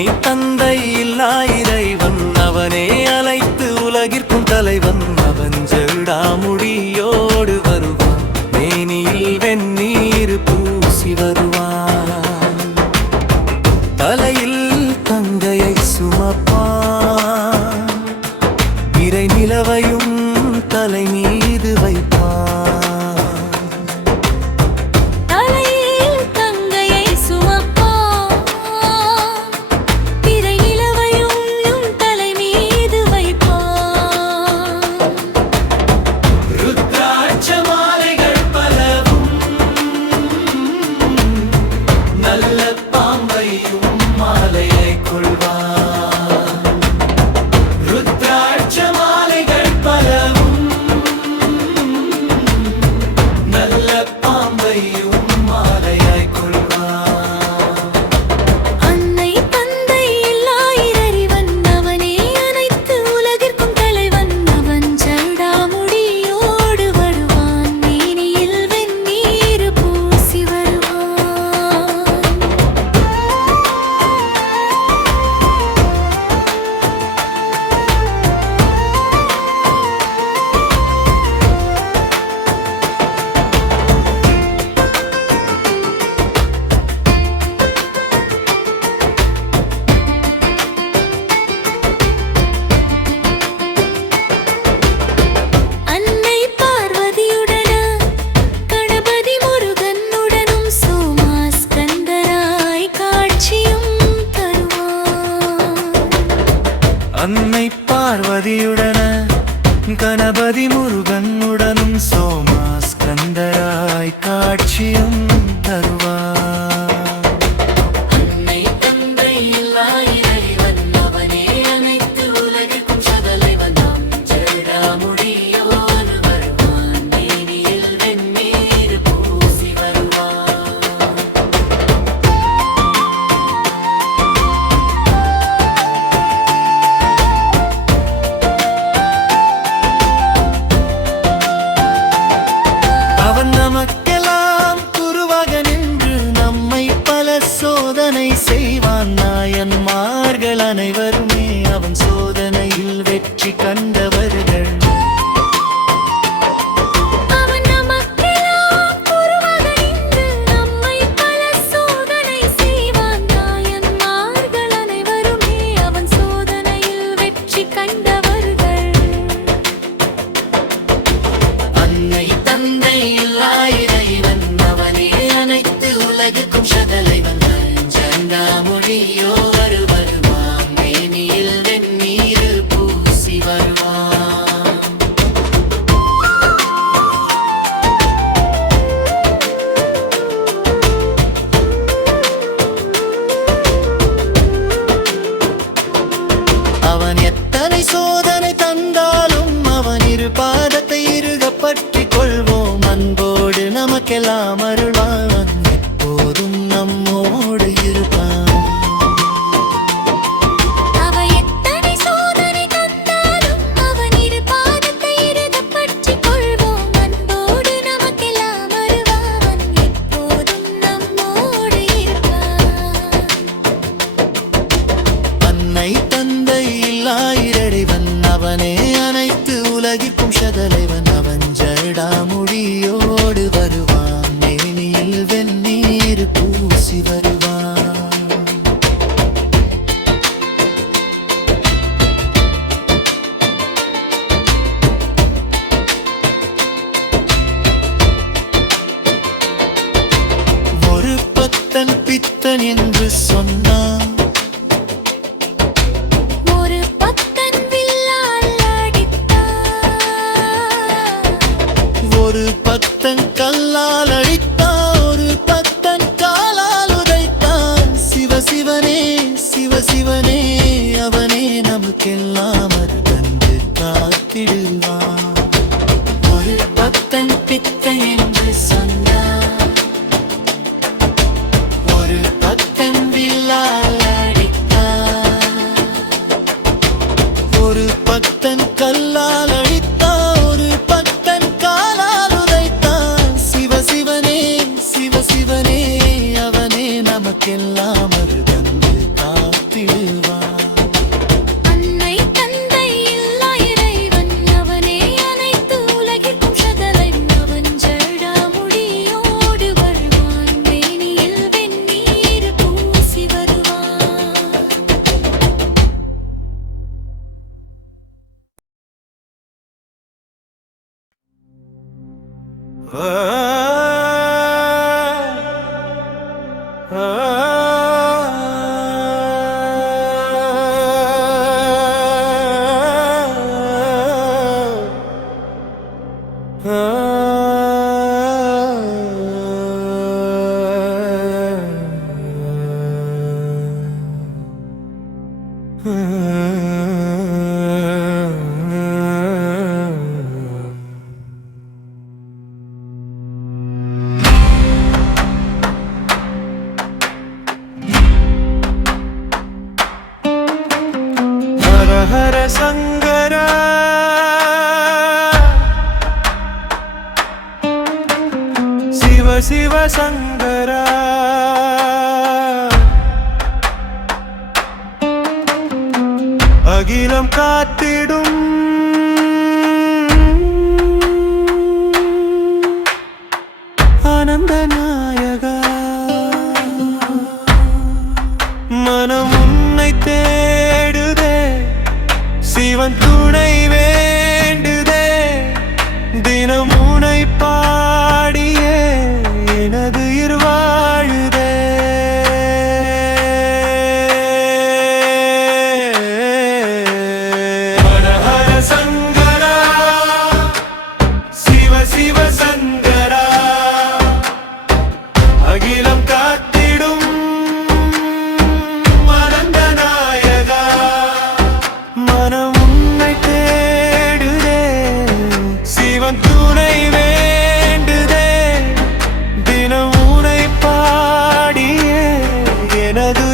அன்னை தந்தை இல்லா இறைவன் அவனே அனைத்து உலகிற்கும் தலைவன். அவன் ஜடாமுடியோடு வருவான், மேனியில் வெந்நீர் பூசி வருவான். தலையில் தங்கையை சுமப்பான், இறை நிலவையும் தலை மீது வைப்பான். அன்னை பார்வதியுடன கணபதி முருகனுடனும் சோமாஸ்கந்தராய் காட்சியும் தருவார். அன்னை தந்தை இல்லா இறைவன் அவனே அனைத்து உலகிற்கும் சதலைவன். ஜடாமுடியோடு வருவான், மேனியில் வெந்நீர் பூசி வருவான். நமக்கெல்லாம் குருவாக நின்று நம்மை பல சோதனை செய்வான். நாயன்மார்கள் அனைவருமே அவன் சோதனையில் வெற்றி கண்டவர்கள். ஜடாமுடியோடு வருவான், மேனியில் வெந்நீர் பூசி வருவான். அவன் எத்தனை சோதனை தந்தாலும் அவன் இரு பாதத்தை இறுக பற்றி கொள்வோம். அன்போடு நமக்கெல்லாம் அருள்வான், எப்போதும் நம்மோடு இருப்பான். அன்னை தந்தை இல்லா இறைவன் அவனே அனைத்து உலகிற்கும் சதலைவன். அவன் ஜடாமுடியோடு வருவான், மேனியில் வெந்நீர் பூசி வருவான். ஒரு பத்தன் பித்தன் என்று சொன்னான், ஒரு பத்தன் கல்லால் அடித்தான், ஒரு பத்தன் காலால் உதைத்தான். சிவசிவனே சிவசிவனே அவனே நமக்கெல்லாம் அது தந்து காத்திடுவான். ஒரு பத்தன் பித்தன் என்று சொன்னான், ஒரு பத்தன் வில்லால் அடித்தான், ஒரு பத்தன் கல்லால் அடித்தான், ஒரு பத்தன் காலால் உதைத்தான். சிவசிவனே சிவசிவனே அவனே நமக்கெல்லாம் அருள் தந்து காத்திடு. ஹர ஹர சங்கரா சிவ சிவ சங்கரா அகிலம் காத்திடும் ஆனந்த நாயகா மனம் உன்னை தேடுதே சிவன் துணை வேண்டுதே தினம் உனை பாடியே எனது இருவாழுதே ஹர ஹர சங்கரா சிவ சிவ சங்கரா அகிலம் காத்திடும் ஆனந்த நாயகா மனம் உன்னை தேடுதே சிவன் துணை வேண்டுதே தினம் உனை பாடியே எனது